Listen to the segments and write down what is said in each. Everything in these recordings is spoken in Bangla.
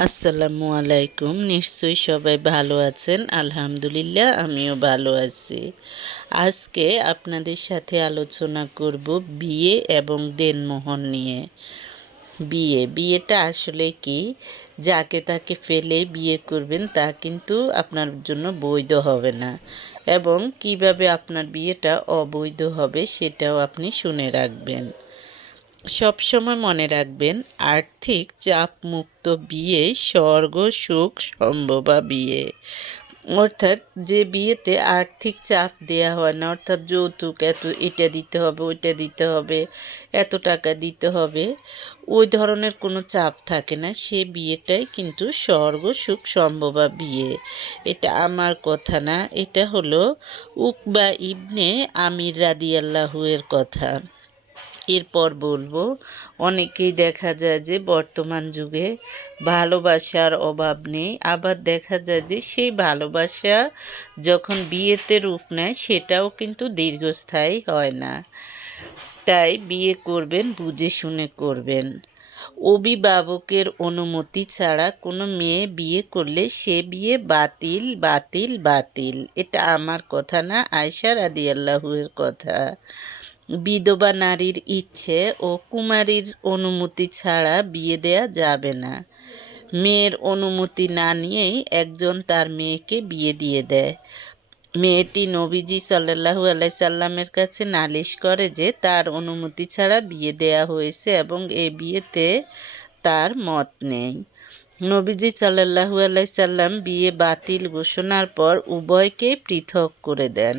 আসসালামু আলাইকুম। নিশ্চয়ই সবাই ভালো আছেন। আলহামদুলিল্লাহ আমিও ভালো আছি। আজকে আপনাদের সাথে আলোচনা করব বিয়ে এবং দেনমোহর নিয়ে। বিয়েটা আসলে কি? যাকে তাকে ফেলে বিয়ে করবেন তা কিন্তু আপনার জন্য বৈধ হবে না, এবং কিভাবে আপনার বিয়েটা অবৈধ হবে সেটাও আপনি শুনে রাখবেন। সবসময় মনে রাখবেন, আর্থিক চাপমুক্ত বিয়ে স্বর্গ সুখ সম্ভবা বিয়ে। অর্থাৎ যে বিয়েতে আর্থিক চাপ দেয়া হয় না, অর্থাৎ যৌতুক এত এটা দিতে হবে ওইটা দিতে হবে, এত টাকা দিতে হবে, ওই ধরনের কোনো চাপ থাকে না, সে বিয়েটাই কিন্তু স্বর্গ সুখ সম্ভবা বিয়ে। এটা আমার কথা না, এটা হলো উকবা ইবনে আমির রাদিয়াল্লাহু এর কথা। এরপর বলবো, অনেকেই দেখা যায় যে বর্তমান যুগে ভালোবাসার অভাব নেই, আবার দেখা যায় যে সেই ভালোবাসা যখন বিয়েতে রূপ নেয় সেটাও কিন্তু দীর্ঘস্থায়ী হয় না। তাই বিয়ে করবেন বুঝে শুনে করবেন। অভিভাবকের অনুমতি ছাড়া কোনো মেয়ে বিয়ে করলে সে বিয়ে বাতিল বাতিল বাতিল। এটা আমার কথা না, আয়েশা রাদিয়াল্লাহু এর কথা। বিধবা নারীর ইচ্ছে ও কুমারীর অনুমতি ছাড়া বিয়ে দেয়া যাবে না। মেয়ের অনুমতি না নিয়েই একজন তার মেয়েকে বিয়ে দিয়ে দেয়। মেয়েটি নবীজি সাল্লাল্লাহু আলাইহি সাল্লামের কাছে নালিশ করে যে তার অনুমতি ছাড়া বিয়ে দেয়া হয়েছে এবং এ বিয়েতে তার মত নেই। নবীজি সাল্লাল্লাহু আলাইহি সাল্লাম বিয়ে বাতিল ঘোষণার পর উভয়কেই পৃথক করে দেন,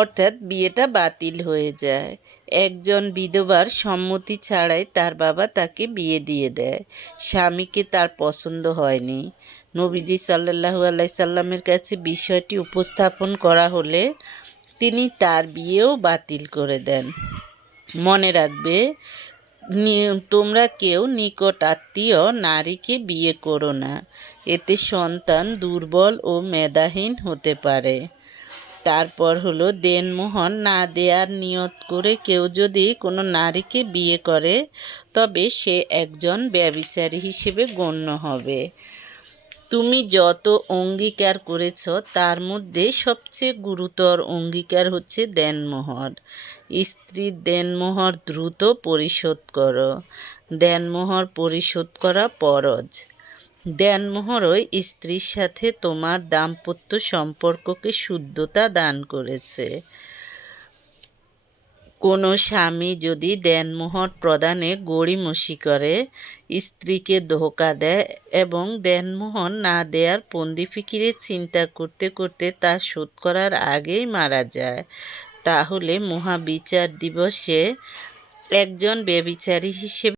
অর্থাৎ বিয়েটা বাতিল হয়ে যায়। একজন বিধবার সম্মতি ছাড়াই তার বাবা তাকে বিয়ে দিয়ে দেয়। স্বামীকে তার পছন্দ হয়নি। নবীজি সাল্লাল্লাহু আলাইহি সাল্লামের কাছে বিষয়টি উপস্থাপন করা হলে তিনি তার বিয়েও বাতিল করে দেন। মনে রাখবে, তোমরা কেউ নিকট আত্মীয় নারীকে বিয়ে করো না, এতে সন্তান দুর্বল ও মেধাহীন হতে পারে। তারপর হলো, দেনমোহর না দেয়ার নিয়ত করে কেউ যদি কোনো নারীকে বিয়ে করে তবে সে একজন ব্যভিচারী হিসেবে গণ্য হবে। তুমি যত অঙ্গীকার করেছ তার মধ্যে সবচেয়ে গুরুতর অঙ্গীকার হচ্ছে দেনমোহর। স্ত্রীর দেনমোহর দ্রুত পরিশোধ করো। দেনমোহর পরিশোধ করা ফরজ। দেনমোহরই স্ত্রীর সাথে তোমার দাম্পত্য সম্পর্ককে শুদ্ধতা দান করেছে। কোনো স্বামী যদি দেনমোহর প্রদানে গড়িমসি করে, স্ত্রীকে ধোঁকা দেয় এবং দেনমোহর না দেয়ার ফন্দি ফিকিরে চিন্তা করতে করতে তা শোধ করার আগেই মারা যায়, তাহলে মহাবিচার দিবসে একজন ব্যভিচারী হিসেবে